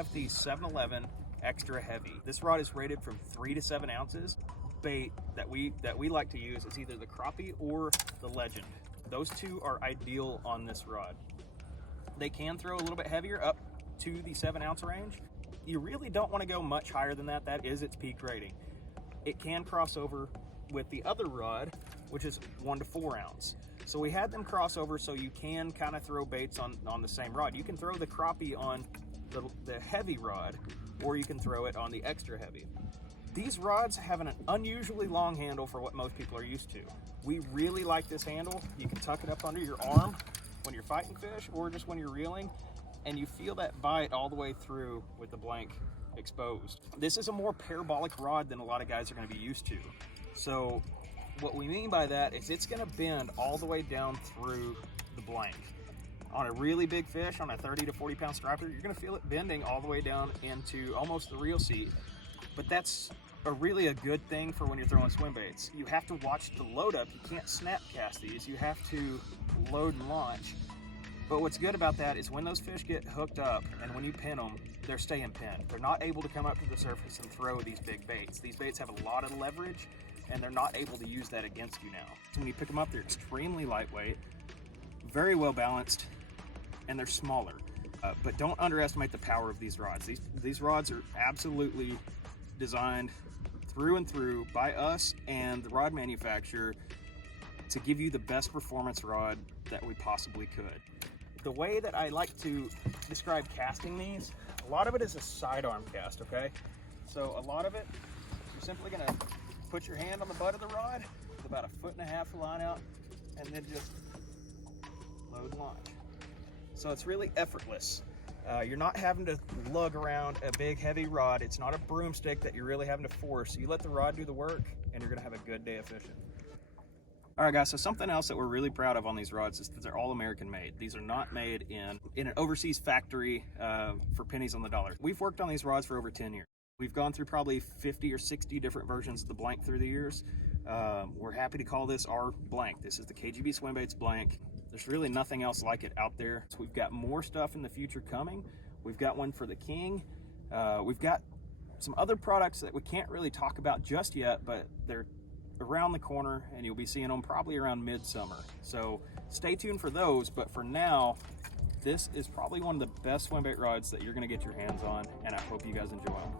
have the 7-Eleven Extra Heavy. This rod is rated from 3 to 7 ounces. Bait that we like to use is either the crappie or the Legend. Those two are ideal on this rod. They can throw a little bit heavier, up to the 7-ounce range. You really don't want to go much higher than that. That is its peak rating. It can cross over with the other rod, which is 1 to 4 ounce. So we had them cross over so you can kind of throw baits on the same rod. You can throw the crappie on the heavy rod, or you can throw it on the extra heavy. These rods have an unusually long handle for what most people are used to. We really like this handle. You can tuck it up under your arm when you're fighting fish or just when you're reeling, and you feel that bite all the way through with the blank exposed. This is a more parabolic rod than a lot of guys are going to be used to. So what we mean by that is it's going to bend all the way down through the blank. On a really big fish, on a 30 to 40 pound striper, you're going to feel it bending all the way down into almost the reel seat. But that's really a good thing for when you're throwing swim baits. You have to watch the load up. You can't snap cast these. You have to load and launch. But what's good about that is when those fish get hooked up and when you pin them, they're staying pinned. They're not able to come up to the surface and throw these big baits. These baits have a lot of leverage and they're not able to use that against you now. So when you pick them up, they're extremely lightweight, very well balanced, and they're smaller. But don't underestimate the power of these rods. These rods are absolutely designed through and through by us and the rod manufacturer to give you the best performance rod that we possibly could. The way that I like to describe casting these, a lot of it is a sidearm cast, okay? So a lot of it, you're simply gonna put your hand on the butt of the rod with about 1.5 feet of line out and then just load and launch. So it's really effortless. You're not having to lug around a big heavy rod. It's not a broomstick that you're really having to force. You let the rod do the work and you're gonna have a good day of fishing. All right guys, so something else that we're really proud of on these rods is that they're all American made. These are not made in an overseas factory for pennies on the dollar. We've worked on these rods for over 10 years. We've gone through probably 50 or 60 different versions of the blank through the years. We're happy to call this our blank. This is the KGB Swimbaits blank. There's really nothing else like it out there. So we've got more stuff in the future coming. We've got one for the King. We've got some other products that we can't really talk about just yet, but they're around the corner and you'll be seeing them probably around midsummer. So stay tuned for those, but for now, this is probably one of the best swim bait rods that you're gonna get your hands on, and I hope you guys enjoy them.